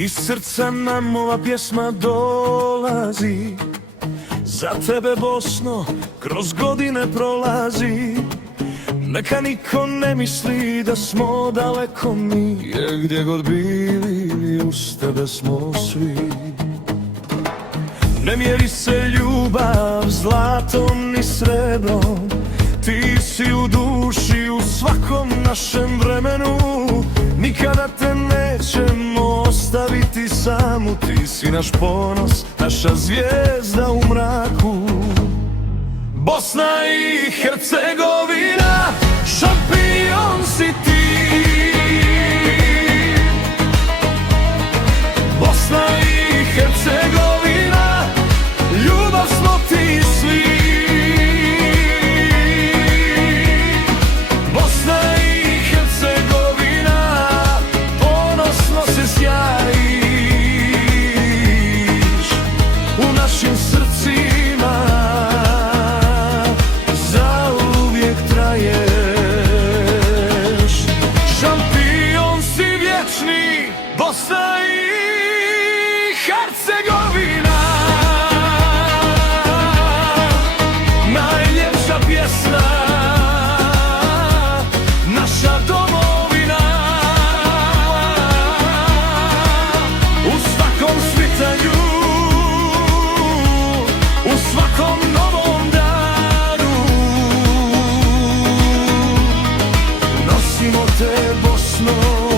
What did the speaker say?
Iz srca nam ova pjesma dolazi, za tebe Bosno kroz godine prolazi. Neka niko ne misli da smo daleko mi, jer gdje god bili uz tebe smo svi. Ne mjeri se ljubav zlatom ni srebrom, ti si u duši u svakom našem vremenu. Nikada te nećemo ostaviti samu, ti si naš ponos, naša zvijezda u mraku. Bosna i Hercegovina, šampion si ti. Bosna i Hercegovina, ljubav smo ti svi. Bosna i Hercegovina, ponosno se sjajiš, u našim srcima zauvijek traješ. Šampion si vječni, Bosna i Hercegovina. Najljepša pjesma, naša domovina. U svakom svitanju, u svakom novom danu nosimo te, Bosno.